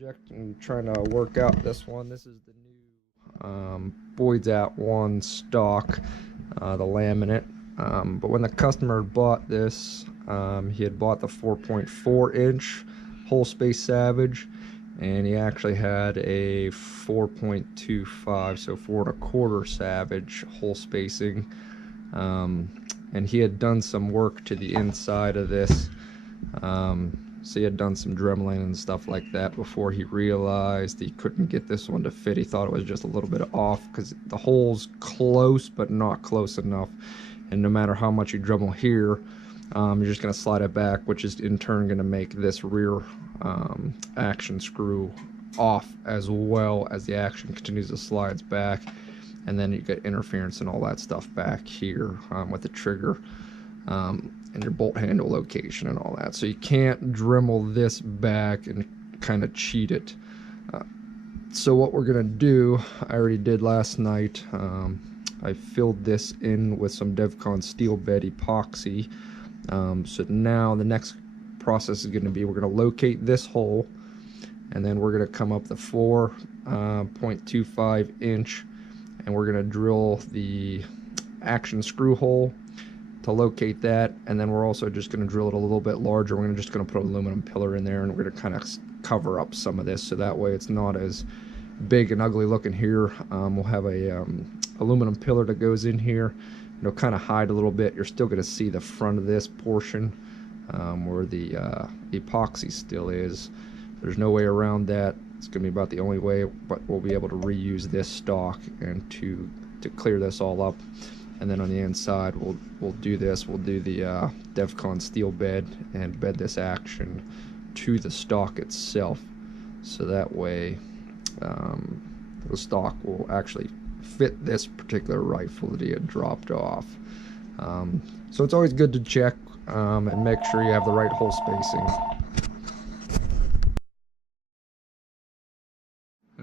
project and trying to work out this one. This is the new Boyd's at one stock, the laminate. But when the customer bought this, he had bought the 4.4 inch hole space Savage, and he actually had a 4.25, so 4.25 Savage hole spacing. And he had done some work to the inside of this. So he had done some dremeling and stuff like that before he realized he couldn't get this one to fit. He thought it was just a little bit off because the hole's close but not close enough, and no matter how much you dremel here, you're just going to slide it back, which is in turn going to make this rear action screw off, as well as the action continues to slide back, and then you get interference and all that stuff back here with the trigger and your bolt handle location and all that. So you can't dremel this back and kind of cheat it. So what we're gonna do, I already did last night. I filled this in with some DevCon steel bed epoxy. So now the next process is going to be, we're going to locate this hole, and then we're going to come up the 4.25 inch, and we're going to drill the action screw hole to locate that, and then we're also just going to drill it a little bit larger. We're just going to put an aluminum pillar in there, and we're going to kind of cover up some of this so that way it's not as big and ugly looking here. We'll have a aluminum pillar that goes in here. It'll kind of hide a little bit. You're still going to see the front of this portion where the epoxy still is. There's no way around that. It's going to be about the only way, but we'll be able to reuse this stock and to clear this all up. And then on the inside, we'll do this. We'll do the DevCon steel bed and bed this action to the stock itself, so that way the stock will actually fit this particular rifle that he had dropped off. So it's always good to check and make sure you have the right hole spacing.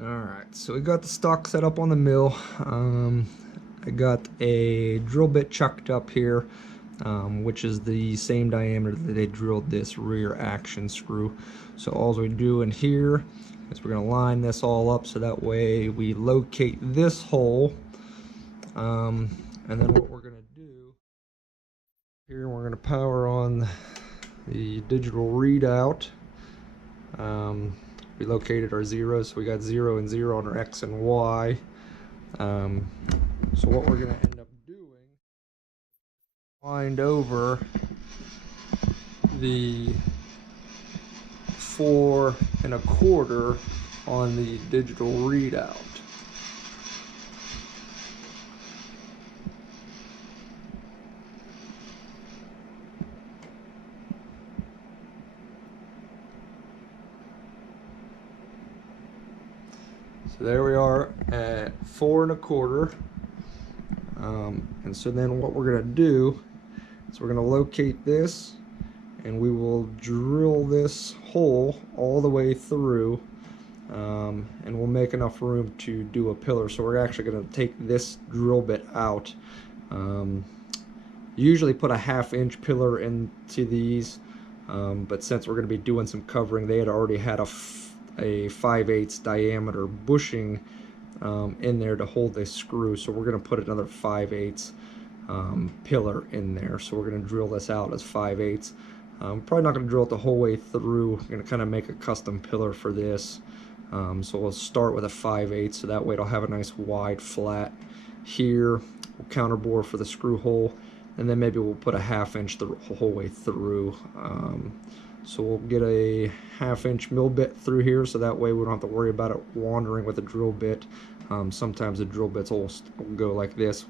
Alright, so we got the stock set up on the mill. I got a drill bit chucked up here, which is the same diameter that they drilled this rear action screw. So all we do in here is we're going to line this all up so that way we locate this hole. And then what we're going to do here, we're going to power on the digital readout. We located our zeros, so we got 0 and 0 on our X and Y. So what we're going to end up doing, wind over the 4.25 on the digital readout. So there we are at 4.25. And so then what we're going to do is we're going to locate this, and we will drill this hole all the way through, and we'll make enough room to do a pillar. So we're actually going to take this drill bit out. Usually put a 1/2 inch pillar into these, but since we're going to be doing some covering, they had already had a 5/8 diameter bushing in there to hold this screw, so we're going to put another 5/8 pillar in there. So we're going to drill this out as 5/8. Probably not going to drill it the whole way through. We're going to kind of make a custom pillar for this. So we'll start with a 5/8, so that way it'll have a nice wide flat here. We'll counterbore for the screw hole, and then maybe we'll put a 1/2 inch the whole way through. So we'll get a 1/2 inch mill bit through here, so that way we don't have to worry about it wandering with a drill bit. Sometimes the drill bits will go like this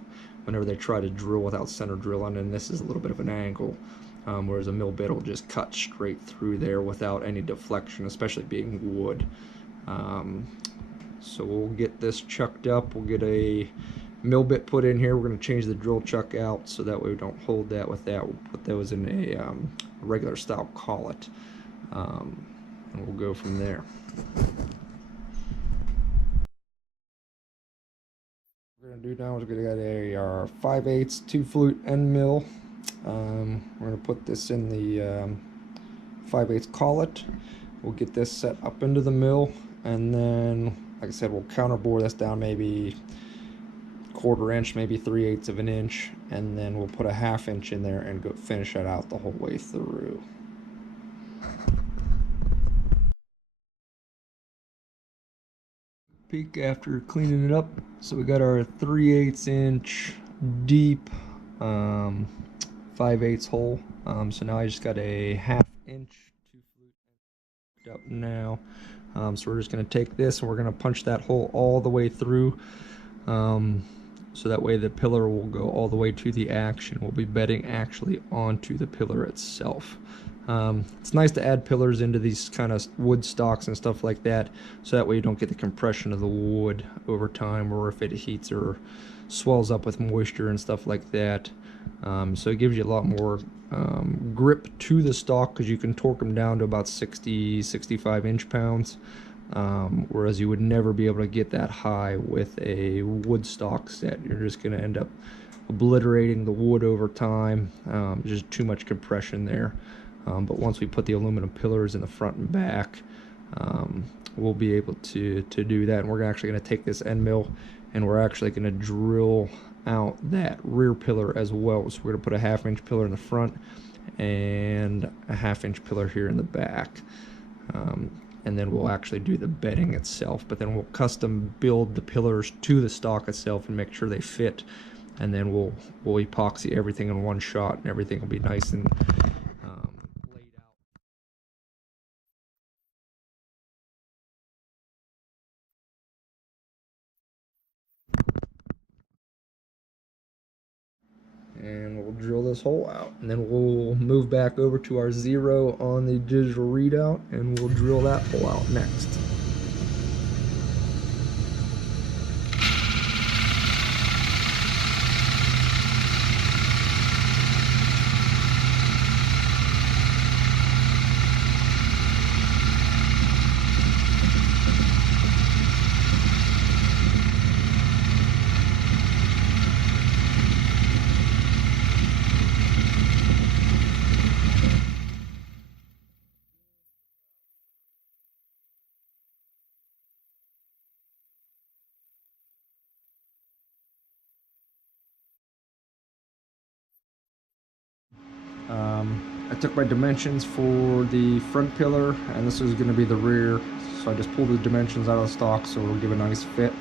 whenever they try to drill without center drilling, and this is a little bit of an angle, whereas a mill bit will just cut straight through there without any deflection, especially being wood. So we'll get this chucked up. We'll get a mill bit put in here. We're going to change the drill chuck out so that way we don't hold that with that. We'll put those in a regular style collet, and we'll go from there. What we're going to do now is we're going to get our 5/8 2-flute end mill. We're going to put this in the 5/8 collet, We'll get this set up into the mill, and then, like I said, we'll counterbore this down maybe 1/4 inch, maybe 3/8 of an inch, and then we'll put a 1/2 inch in there and go finish that out the whole way through. Peek after cleaning it up. So we got our 3/8 inch deep 5/8 hole. So now I just got a 1/2 inch 2 flute up now. So we're just going to take this and we're going to punch that hole all the way through. So that way the pillar will go all the way to the action. We'll be bedding actually onto the pillar itself. It's nice to add pillars into these kind of wood stocks and stuff like that, so that way you don't get the compression of the wood over time, or if it heats or swells up with moisture and stuff like that. So it gives you a lot more grip to the stock, because you can torque them down to about 65 inch-pounds. Whereas you would never be able to get that high with a wood stock set. You're just going to end up obliterating the wood over time. Just too much compression there. But once we put the aluminum pillars in the front and back, we'll be able to do that. And we're actually going to take this end mill and we're actually going to drill out that rear pillar as well. So we're going to put a 1/2 inch pillar in the front and a 1/2 inch pillar here in the back. And then we'll actually do the bedding itself, but then we'll custom build the pillars to the stock itself and make sure they fit, and then we'll epoxy everything in one shot, and everything will be nice and laid out. And we'll drill this hole out, and then we'll move back over to our 0 on the digital readout, and we'll drill that hole out next. I took my dimensions for the front pillar, and this is going to be the rear, so I just pulled the dimensions out of the stock so it'll give a nice fit.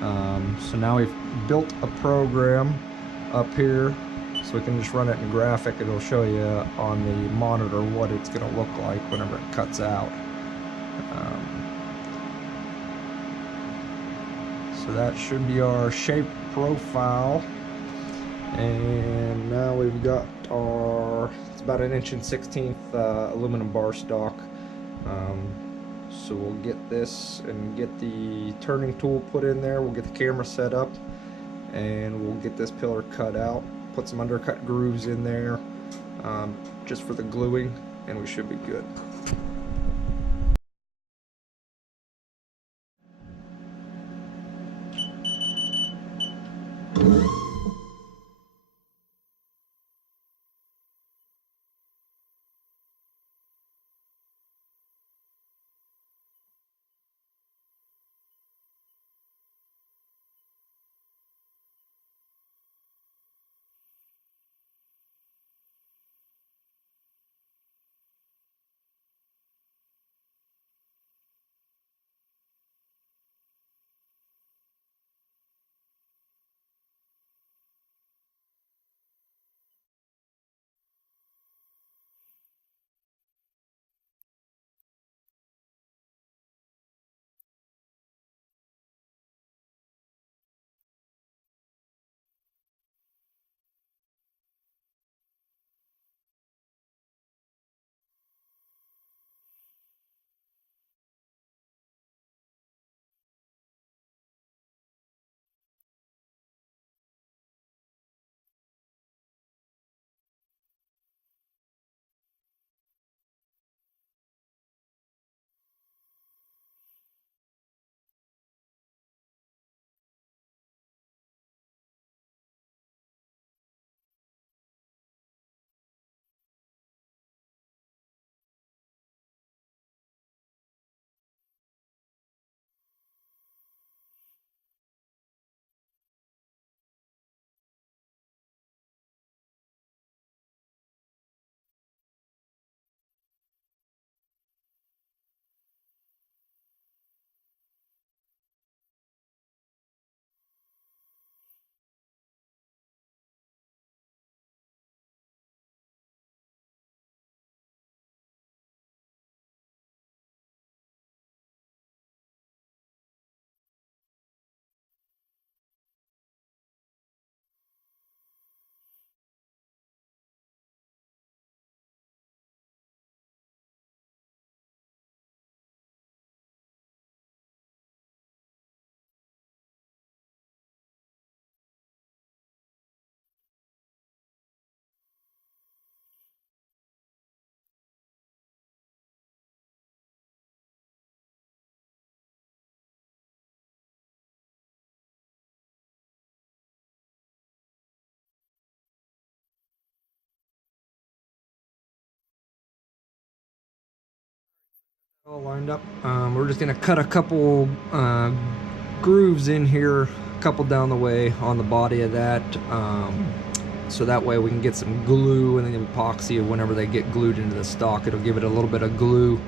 So now we've built a program up here, so we can just run it in graphic. It'll show you on the monitor what it's going to look like whenever it cuts out. So that should be our shape profile. And now we've got our, it's about 1 1/16" aluminum bar stock. So we'll get this and get the turning tool put in there. We'll get the camera set up, and we'll get this pillar cut out, put some undercut grooves in there just for the gluing, and we should be good. All lined up. We're just gonna cut a couple grooves in here, a couple down the way on the body of that, so that way we can get some glue and then epoxy. Whenever they get glued into the stock, it'll give it a little bit of glue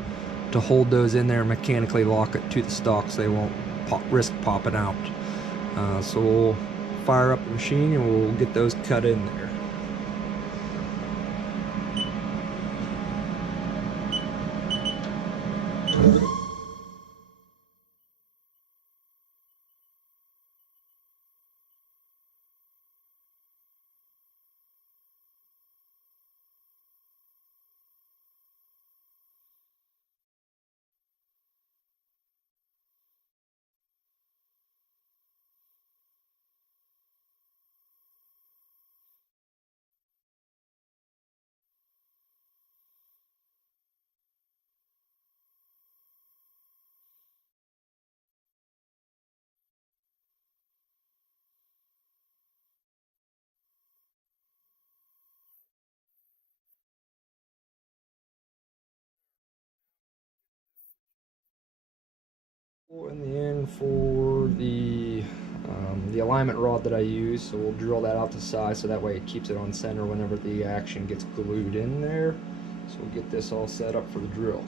to hold those in there and mechanically lock it to the stock so they won't risk popping out. So we'll fire up the machine and we'll get those cut in there. In the end for the alignment rod that I use, so we'll drill that out to size so that way it keeps it on center whenever the action gets glued in there. So we'll get this all set up for the drill.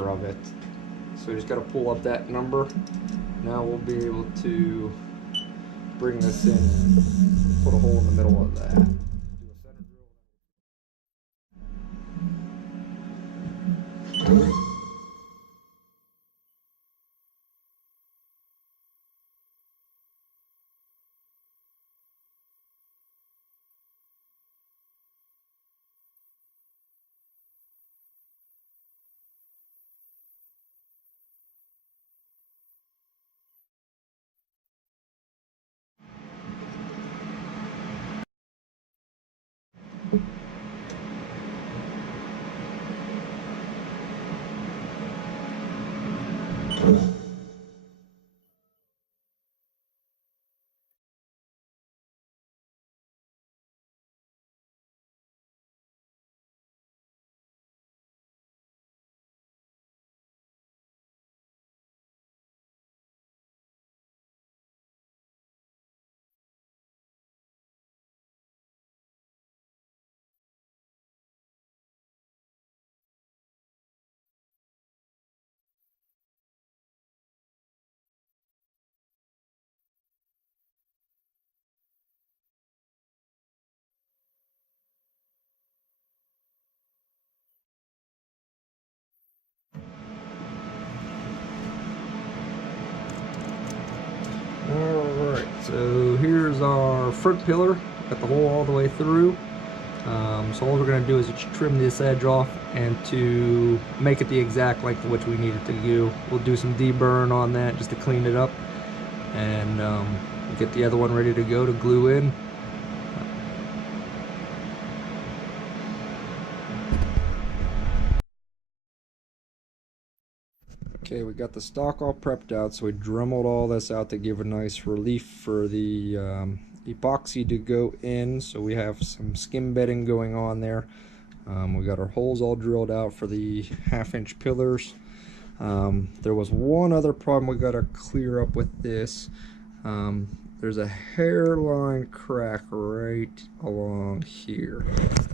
Of it. So we just got to pull up that number. Now we'll be able to bring this in, put a hole in the middle of that. Alright, so here's our front pillar. Got the hole all the way through. So all we're going to do is just trim this edge off, and to make it the exact length of which we need it to do, we'll do some deburn on that just to clean it up, and get the other one ready to go to glue in. Okay, we got the stock all prepped out, so we dremeled all this out to give a nice relief for the epoxy to go in. So we have some skim bedding going on there. We got our holes all drilled out for the 1/2-inch pillars. There was one other problem we got to clear up with this. There's a hairline crack right along here.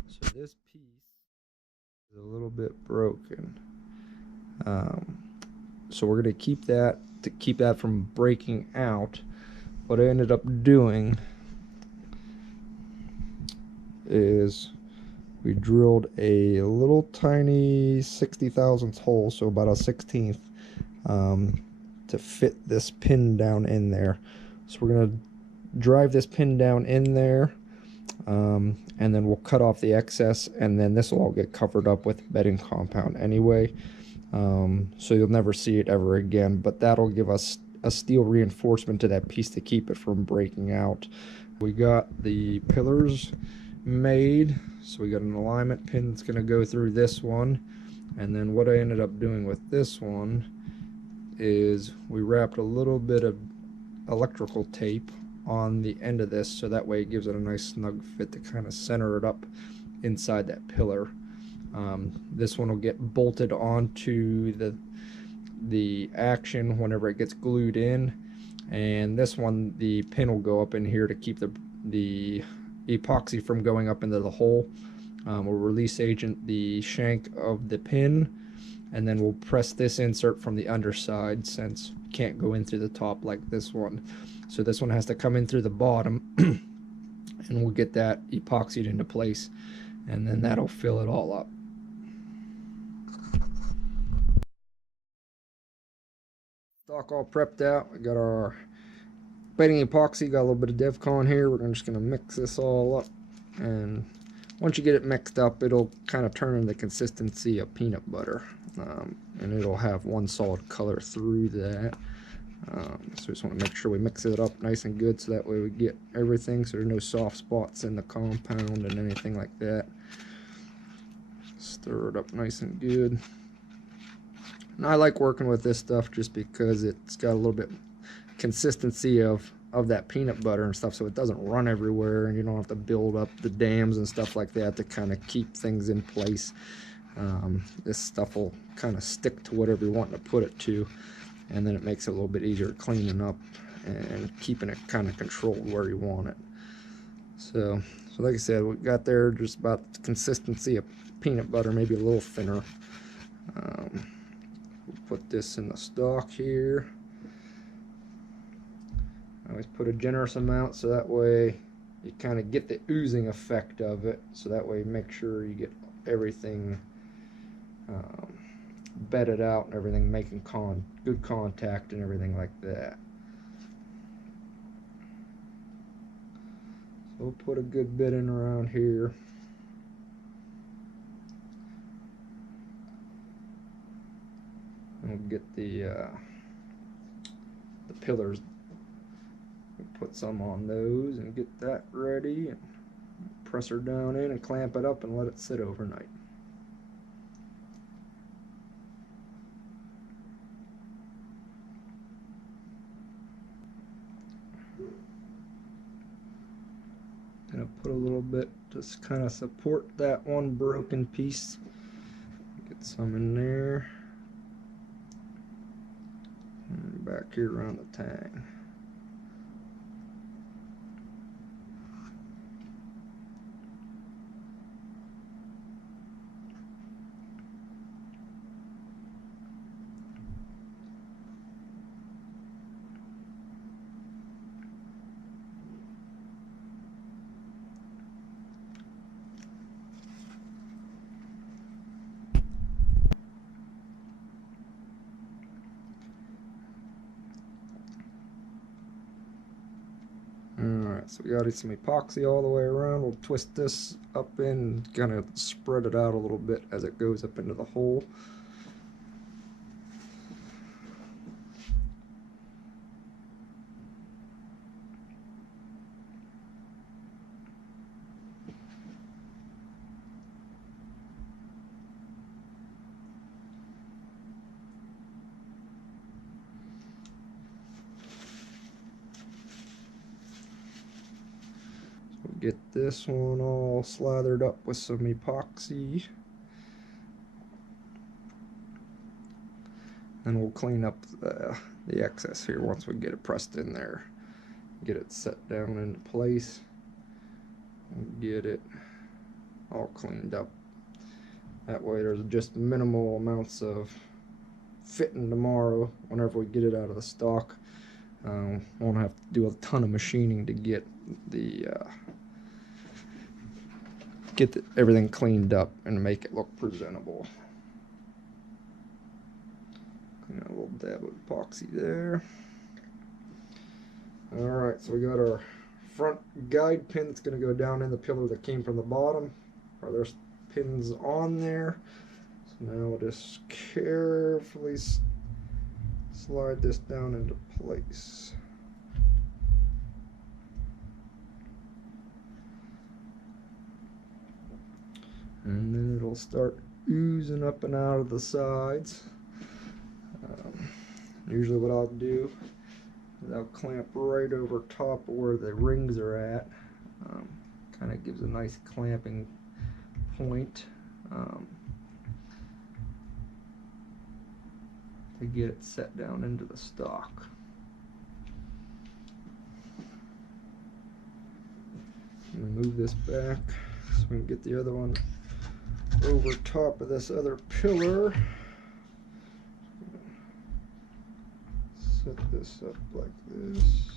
So this piece is a little bit broken. So we're going to keep that from breaking out. What I ended up doing is we drilled a little tiny 60,000th hole, so about a 1/16th, to fit this pin down in there. So we're going to drive this pin down in there, and then we'll cut off the excess, and then this will all get covered up with bedding compound anyway. So you'll never see it ever again, but that'll give us a steel reinforcement to that piece to keep it from breaking out. We got the pillars made, so we got an alignment pin that's going to go through this one, and then what I ended up doing with this one is we wrapped a little bit of electrical tape on the end of this, so that way it gives it a nice snug fit to kind of center it up inside that pillar. This one will get bolted onto the action whenever it gets glued in, and this one, the pin will go up in here to keep the epoxy from going up into the hole. We'll release agent the shank of the pin, and then we'll press this insert from the underside, since it can't go in through the top like this one. So this one has to come in through the bottom and we'll get that epoxied into place, and then that'll fill it all up. Stock all prepped out. We got our bedding epoxy, got a little bit of DevCon here. We're just going to mix this all up, and once you get it mixed up, it'll kind of turn into the consistency of peanut butter, and it'll have one solid color through that. So we just want to make sure we mix it up nice and good, so that way we get everything, so there's no soft spots in the compound and anything like that. Stir it up nice and good. And I like working with this stuff just because it's got a little bit consistency of that peanut butter and stuff, so it doesn't run everywhere, and you don't have to build up the dams and stuff like that to kind of keep things in place. This stuff will kind of stick to whatever you want to put it to, and then it makes it a little bit easier cleaning up and keeping it kind of controlled where you want it. So like I said, we got there just about the consistency of peanut butter, maybe a little thinner. We'll put this in the stock here. I always put a generous amount, so that way you kind of get the oozing effect of it, so that way make sure you get everything bedded out and everything making good contact and everything like that. So we'll put a good bit in around here. And we'll get the pillars. We'll put some on those and get that ready, and press her down in and clamp it up and let it sit overnight. Gonna put a little bit just kind of support that one broken piece. Get some in there. And back here around the tang. Alright, so we got some epoxy all the way around. We'll twist this up in, kind of spread it out a little bit as it goes up into the hole. Get this one all slathered up with some epoxy, and we'll clean up the excess here once we get it pressed in there. Get it set down into place and get it all cleaned up. That way there's just minimal amounts of fitting tomorrow whenever we get it out of the stock. Won't have to do a ton of machining to get everything cleaned up and make it look presentable. A little dab of epoxy there. Alright, so we got our front guide pin that's going to go down in the pillar that came from the bottom. There's pins on there. So now we'll just carefully slide this down into place. And then it'll start oozing up and out of the sides. Usually what I'll do They'll clamp right over top of where the rings are at. Kind of gives a nice clamping point to get it set down into the stock. Let me move this back so we can get the other one over top of this other pillar. Set this up like this.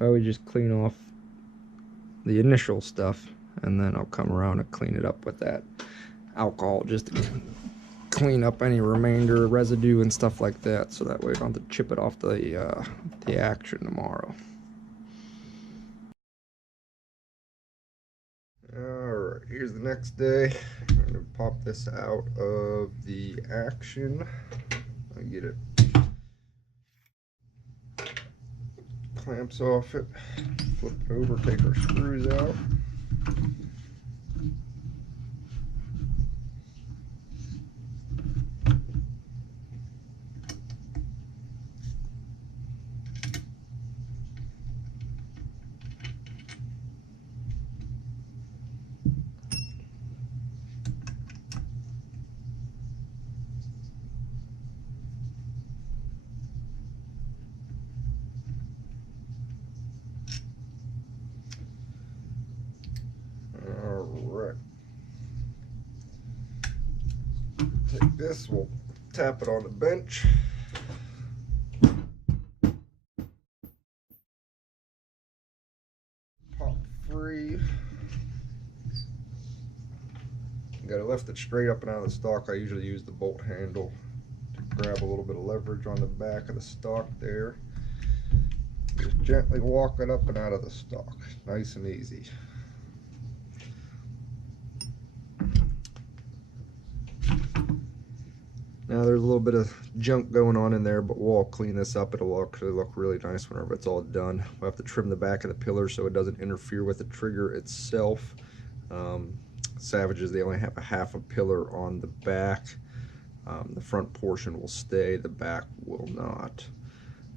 I would just clean off the initial stuff, and then I'll come around and clean it up with that alcohol just to clean up any remainder, residue, and stuff like that, so that way I don't have to chip it off the action tomorrow. Alright, here's the next day. I'm going to pop this out of the action. I get it. Clamps off it, flip it over, take our screws out. Alright. Take this, we'll tap it on the bench. Pop free. You gotta lift it straight up and out of the stock. I usually use the bolt handle to grab a little bit of leverage on the back of the stock there. Just gently walk it up and out of the stock. Nice and easy. Now there's a little bit of junk going on in there, but we'll clean this up. It'll actually look really nice whenever it's all done. We'll have to trim the back of the pillar so it doesn't interfere with the trigger itself. Savages, they only have a half a pillar on the back. The front portion will stay, the back will not.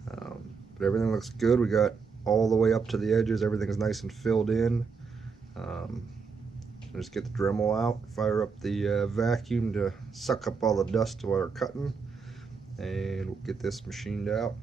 But everything looks good. We got all the way up to the edges. Everything's nice and filled in. Just get the Dremel out, fire up the vacuum to suck up all the dust while we're cutting, and we'll get this machined out.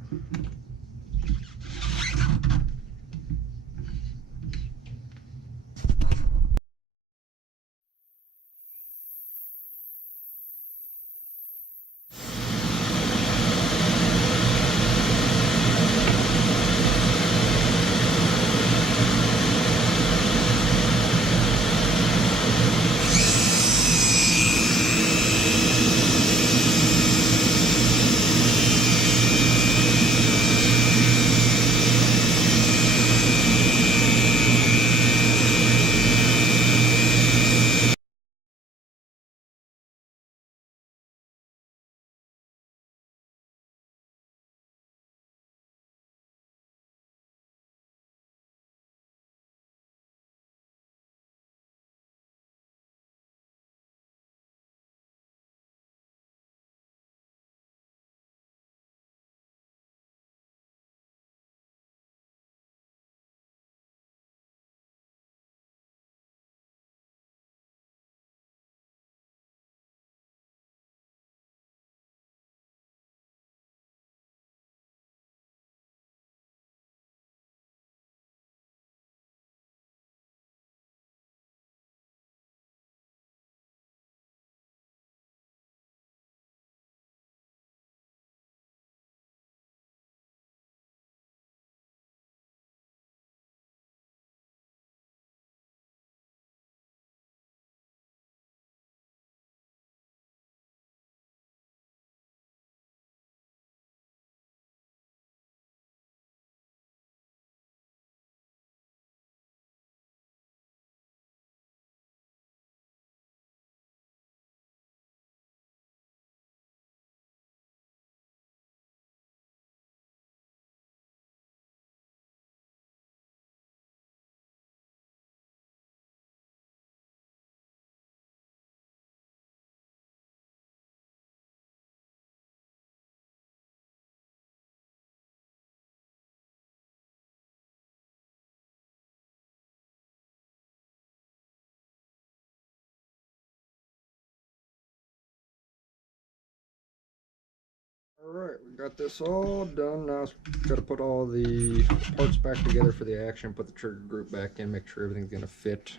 Alright, we got this all done. Now got to put all the parts back together for the action, put the trigger group back in, make sure everything's going to fit.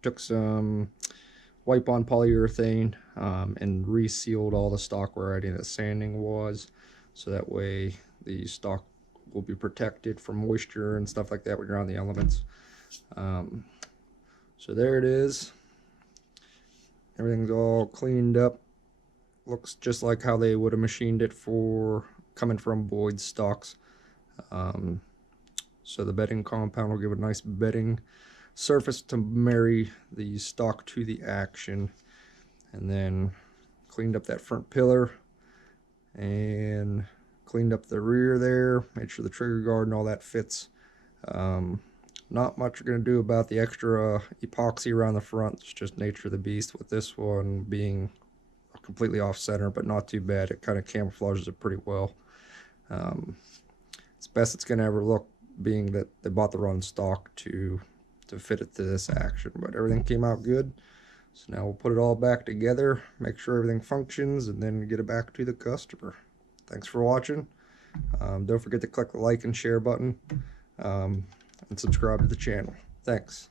Took some wipe-on polyurethane and resealed all the stock where already the sanding was, so that way the stock will be protected from moisture and stuff like that when you're on the elements. So there it is. Everything's all cleaned up. Looks just like how they would have machined it for coming from Boyd's stocks. So the bedding compound will give a nice bedding surface to marry the stock to the action. And then cleaned up that front pillar and cleaned up the rear there, made sure the trigger guard and all that fits. Not much we're going to do about the extra epoxy around the front. It's just nature of the beast, with this one being completely off center, but not too bad. It kind of camouflages it pretty well. It's best it's going to ever look, being that they bought the wrong stock to fit it to this action, but everything came out good. So now we'll put it all back together, make sure everything functions, and then get it back to the customer. Thanks for watching. Don't forget to click the like and share button, and subscribe to the channel. Thanks.